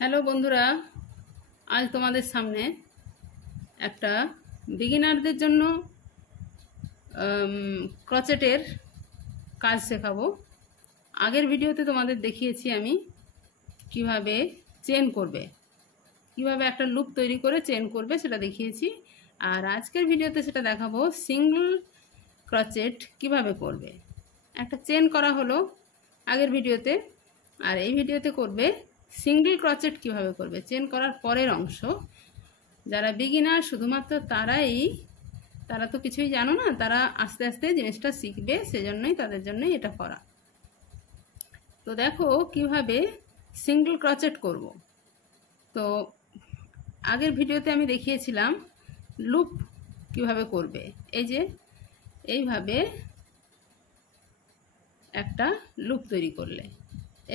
Hello বন্ধুরা, আজ তোমাদের সামনে একটা বিগিনারদের জন্য ক্রচেটের কাজ শেখাবো। আগের ভিডিওতে তোমাদের দেখিয়েছি আমি কিভাবে চেন করবে, কিভাবে একটা লুপ তৈরি করে চেন করবে সেটা দেখিয়েছি। আর আজকের ভিডিওতে সেটা দেখাবো সিঙ্গল ক্রচেট কিভাবে করবে। একটা চেন করা হলো আগের ভিডিওতে, আর এই ভিডিওতে করবে সিঙ্গল ক্রচেট কিভাবে করবে। চেন করার পরের অংশ যারা বিগিনার শুধুমাত্র তারা তো কিছুই জানো না, তারা আস্তে আস্তে জিনিসটা শিখবে, সেজন্যই তাদের জন্যই এটা করা। তো দেখো কিভাবে সিঙ্গল ক্রচেট করব। তো আগের ভিডিওতে আমি দেখিয়েছিলাম লুপ কিভাবে করবে। এই যে এইভাবে একটা লুপ তৈরি করলে,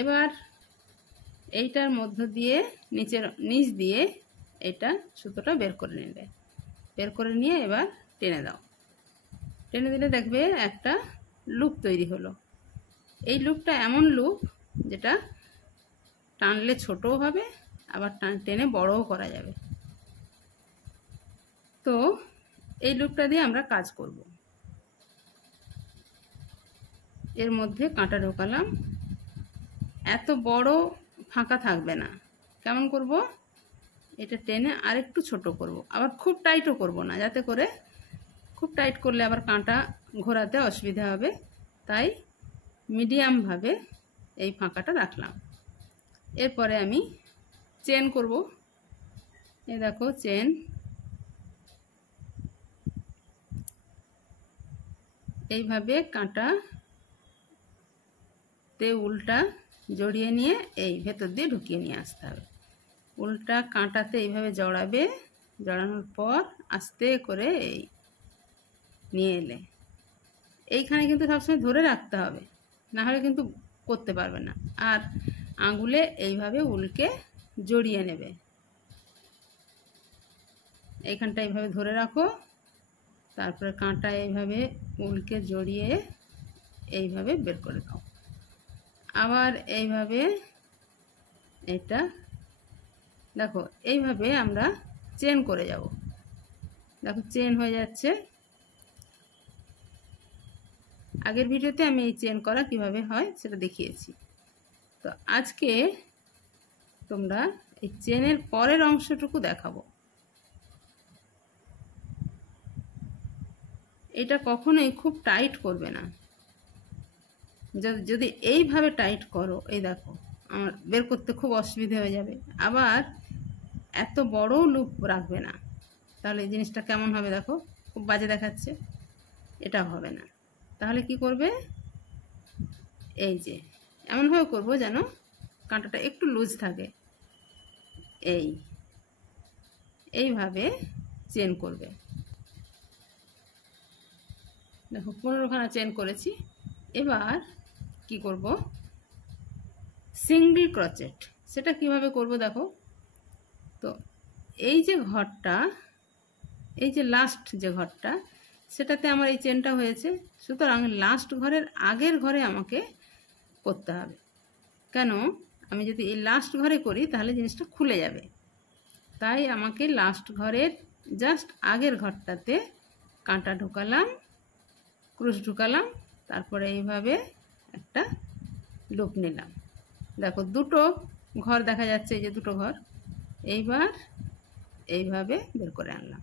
এবার এইটার মধ্য দিয়ে নিচ দিয়ে এটা সুতোটা বের করে নিলে, বের করে নিয়ে এবার টেনে দাও। টেনে দিলে দেখবে একটা লুপ তৈরি হলো। এই লুপটা এমন লুপ যেটা টানলে ছোটও হবে, আবার টেনে বড়ও করা যাবে। তো এই লুপটা দিয়ে আমরা কাজ করব। এর মধ্যে কাঁটা ঢোকালাম, এত বড় ফাঁকা থাকবে না। কেমন করব, এটা টেনে আরেকটু ছোট করব, আবার খুব টাইটও করব না, যাতে করে খুব টাইট করলে আবার কাঁটা ঘোরাতে অসুবিধা হবে। তাই মিডিয়ামভাবে এই ফাঁকাটা রাখলাম। এরপরে আমি চেন করব। এই দেখো চেন, এইভাবে কাঁটাতে উল্টা জড়িয়ে নিয়ে এই ভেতর দিয়ে ঢুকিয়ে নিয়ে আসতে হবে। উল্টা কাঁটাতে এইভাবে জড়াবে, জড়ানোর পর আস্তে করে এই নিয়ে এলে এইখানে কিন্তু সবসময় ধরে রাখতে হবে, না হলে কিন্তু করতে পারবে না। আর আঙুলে এইভাবে উল্কে জড়িয়ে নেবে, এইখানটা এইভাবে ধরে রাখো, তারপরে কাঁটা এইভাবে উল্কে জড়িয়ে এইভাবে বের করে দাও। আবার এইভাবে এটা দেখো, এইভাবে আমরা চেন করে যাব। দেখো চেন হয়ে যাচ্ছে। আগের ভিডিওতে আমি এই চেন করা কিভাবে হয় সেটা দেখিয়েছি। তো আজকে তোমরা এই চেনের পরের অংশটুকু দেখাবো। এটা কখনোই খুব টাইট করবে না। যদি এইভাবে টাইট করো, এই দেখো আমার বের করতে খুব অসুবিধা হয়ে যাবে। আবার এত বড় লুপ রাখবে না, তাহলে এই জিনিসটা কেমন হবে দেখো, খুব বাজে দেখাচ্ছে। এটা হবে না। তাহলে কি করবে, এই যে এমনভাবে করবো যেন কাঁটাটা একটু লুজ থাকে। এইভাবে চেন করবে। দেখো 15খানা চেন করেছি। এবার কি করব, সিঙ্গল ক্রচেট সেটা কিভাবে করব দেখো। তো এই যে ঘরটা, এই যে লাস্ট যে ঘরটা, সেটাতে আমার এই চেনটা হয়েছে, সুতরাং লাস্ট ঘরের আগের ঘরে আমাকে করতে হবে। কেন, আমি যদি এই লাস্ট ঘরে করি তাহলে জিনিসটা খুলে যাবে। তাই আমাকে লাস্ট ঘরের জাস্ট আগের ঘরটাতে কাঁটা ঢোকালাম, ক্রুশ ঢুকালাম, তারপরে এইভাবে একটা লুপ নিলাম। দেখো দুটো ঘর দেখা যাচ্ছে, এই যে দুটো ঘর। এইবার এইভাবে বের করে আনলাম।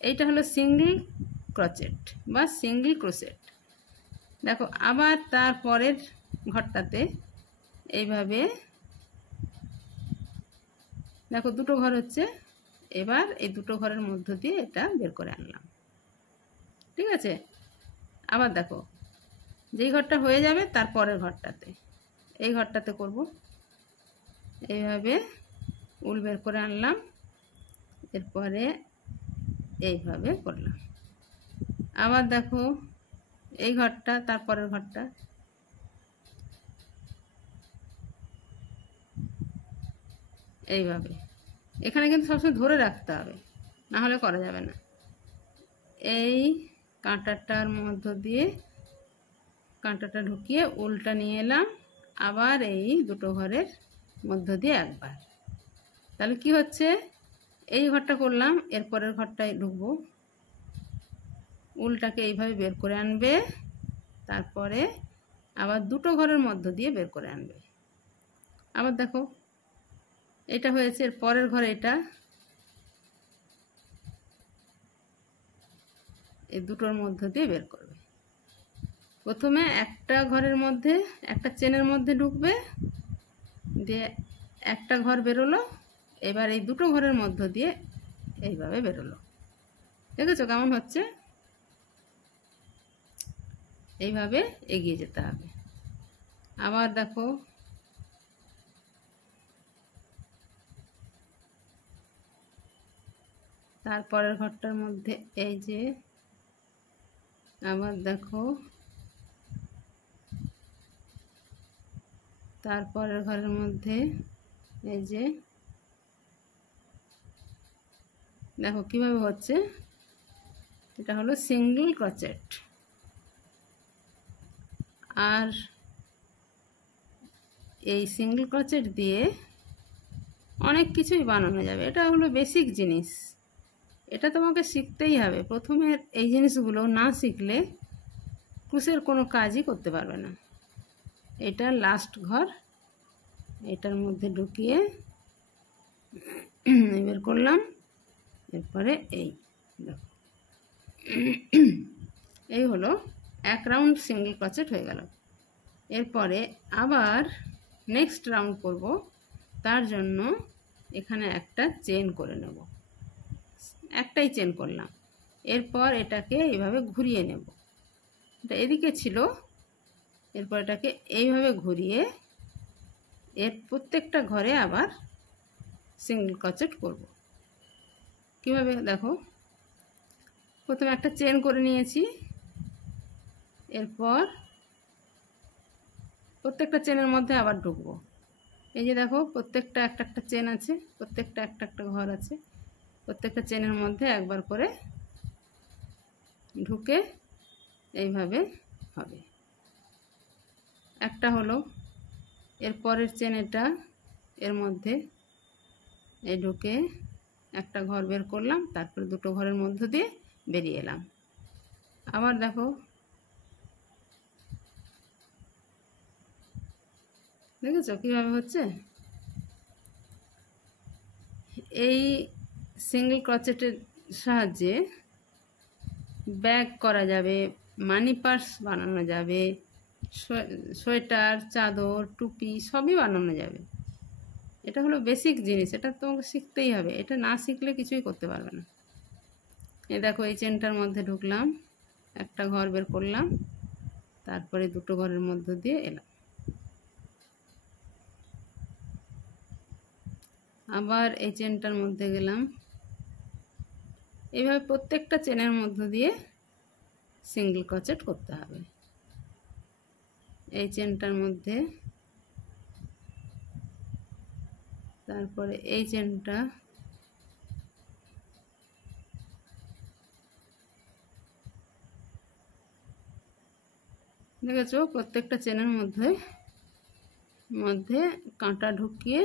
এইটা হলো সিঙ্গল ক্রচেট বা সিঙ্গল ক্রোশেট। দেখো আবার তারপরের ঘরটাতে এইভাবে, দেখো দুটো ঘর হচ্ছে। এবার এই দুটো ঘরের মধ্য দিয়ে এটা বের করে আনলাম। ঠিক আছে। আবার দেখো যেই ঘরটা হয়ে যাবে তারপরের ঘরটাতে, এই ঘরটাতে করব। এইভাবে উল বের করে আনলাম, এরপরে এইভাবে করলাম। আবার দেখো এই ঘরটা, তারপরের ঘরটা, এইভাবে। এখানে কিন্তু সবসময় ধরে রাখতে হবে, না হলে করা যাবে না। এই কাঁটাটার মধ্য দিয়ে কাঁটাটা ঢুকিয়ে উলটা নিয়ে এলাম, আবার এই দুটো ঘরের মধ্য দিয়ে একবার। তাহলে কি হচ্ছে, এই ঘরটা করলাম, এরপরের ঘরটায় ঢুকবো, উলটাকে এইভাবে বের করে আনবে, তারপরে আবার দুটো ঘরের মধ্য দিয়ে বের করে আনবে। আবার দেখো এটা হয়েছে, এর পরের ঘর এটা, এই দুটোর মধ্য দিয়ে বের করবে। প্রথমে একটা ঘরের মধ্যে, একটা চেনের মধ্যে ঢুকবে, দিয়ে একটা ঘর বেরোলো, এবার এই দুটো ঘরের মধ্য দিয়ে এইভাবে বেরোলো। দেখেছো কেমন হচ্ছে? এইভাবে এগিয়ে যেতে হবে। আবার দেখো তারপরের ঘরটার মধ্যে এই যে, আবার দেখো তারপরের ঘরের মধ্যে এই যে, দেখো কিভাবে হচ্ছে। এটা হলো সিঙ্গেল ক্রোচেট। আর এই সিঙ্গেল ক্রোচেট দিয়ে অনেক কিছুই বানানো যাবে। এটা হলো বেসিক জিনিস, এটা তোমাকে শিখতেই হবে। প্রথমে এই জিনিসগুলো না শিখলে ক্রুশের কোনো কাজই করতে পারবে না। এটা লাস্ট ঘর, এটার মধ্যে ঢুকিয়ে বের করলাম, এরপরে এই দেখো, এই হলো এক রাউন্ড সিঙ্গেল ক্রোচেট হয়ে গেল। এরপরে আবার নেক্সট রাউন্ড করব, তার জন্য এখানে একটা চেন করে নেব, একটাই চেন করলাম। এরপর এটাকে এইভাবে ঘুরিয়ে নেব, এটা এদিকে ছিল, এরপর এটাকে এইভাবে ঘুরিয়ে এর প্রত্যেকটা ঘরে আবার সিঙ্গেল ক্রোচেট করব। কিভাবে দেখো, প্রথমে একটা চেন করে নিয়েছি, এরপর প্রত্যেকটা চেনের মধ্যে আবার ঢুকবো। এই যে দেখো প্রত্যেকটা একটা একটা চেন আছে, প্রত্যেকটা একটা একটা ঘর আছে, প্রত্যেকটা চেনের মধ্যে একবার করে ঢুকে এইভাবে হবে। একটা হলো, এর পরের চেন এটা, এর মধ্যে এই ঢুকে একটা ঘর বের করলাম, তারপরে দুটো ঘরের মধ্য দিয়ে বেরিয়ে এলাম। আবার দেখো, দেখেছো কীভাবে হচ্ছে? এই সিঙ্গেল ক্রোচেটের সাহায্যে ব্যাগ করা যাবে, মানি পার্স বানানো যাবে, সোয়েটার, চাদর, টুপি সবই বানানো যাবে। এটা হলো বেসিক জিনিস, এটা তোমাকে শিখতেই হবে, এটা না শিখলে কিছুই করতে পারবে না। এই দেখো এই চেনটার মধ্যে ঢুকলাম, একটা ঘর বের করলাম, তারপরে দুটো ঘরের মধ্য দিয়ে এলাম, আবার এই চেনটার মধ্যে গেলাম। এইভাবে প্রত্যেকটা চেনের মধ্য দিয়ে সিঙ্গেল ক্রোচেট করতে হবে। এই চেনটার মধ্যে, তারপরে এই চেনটা, দেখেছো প্রত্যেকটা চেনের মধ্যে কাঁটা ঢুকিয়ে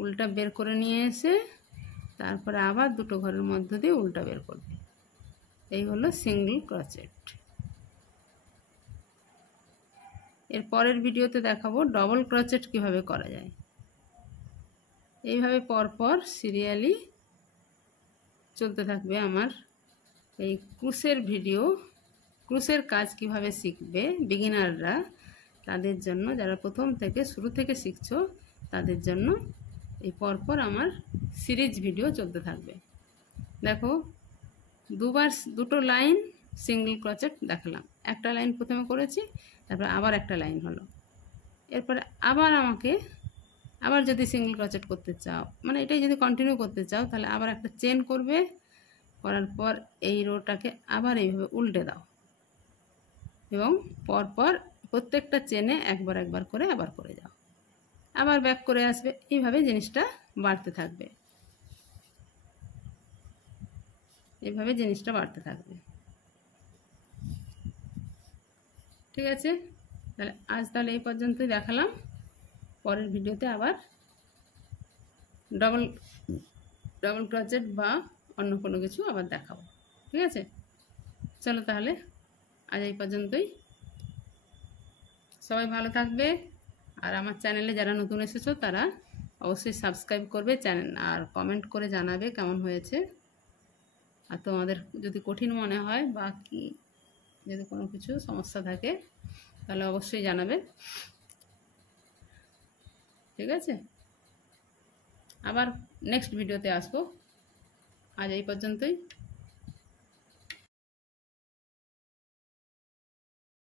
উল্টা বের করে নিয়ে এসে তারপরে আবার দুটো ঘরের মধ্য দিয়ে উল্টা বের করবে। এই হলো সিঙ্গেল ক্রোচেট। এর পরের ভিডিওতে দেখাবো ডবল ক্রোচেট কিভাবে করা যায়। এইভাবে পরপর সিরিয়ালি চলতে থাকবে আমার এই ক্রুশের ভিডিও। ক্রুশের কাজ কিভাবে শিখবে বিগিনাররা, তাদের জন্য, যারা প্রথম থেকে শুরু থেকে শিখছো তাদের জন্য এই পরপর আমার সিরিজ ভিডিও চলতে থাকবে। দেখো দুটো লাইন সিঙ্গেল ক্রোচেট দেখালাম, একটা লাইন প্রথমে করেছি, তারপর আবার একটা লাইন হলো। এরপরে আবার যদি সিঙ্গেল ক্রোচেট করতে চাও, মানে এটাই যদি কন্টিনিউ করতে চাও, তাহলে আবার একটা চেন করবে, করার পর এই রোটাকে আবার এইভাবে উল্টে দাও এবং পরপর প্রত্যেকটা চেনে একবার একবার করে আবার করে যাও, আবার ব্যাক করে আসবে। এইভাবে জিনিসটা বাড়তে থাকবে, এইভাবে জিনিসটা বাড়তে থাকবে। ঠিক আছে, তাহলে আজ এই পর্যন্তই দেখালাম। পরের ভিডিওতে আবার ডবল ডবল ক্রোচেট বা অন্য কোনো কিছু আবার দেখাবো। ঠিক আছে, চলো তাহলে আজ এই পর্যন্তই। সবাই ভালো থাকবে, আর আমার চ্যানেলে যারা নতুন এসেছো তারা অবশ্যই সাবস্ক্রাইব করবে চ্যানেল, আর কমেন্ট করে জানাবে কেমন হয়েছে। আর তোমাদের যদি কঠিন মনে হয় বা কি যদি কোনো কিছু সমস্যা থাকে তাহলে অবশ্যই জানাবে। ঠিক আছে, আবার নেক্সট ভিডিওতে আসবো। আজ এই পর্যন্তই।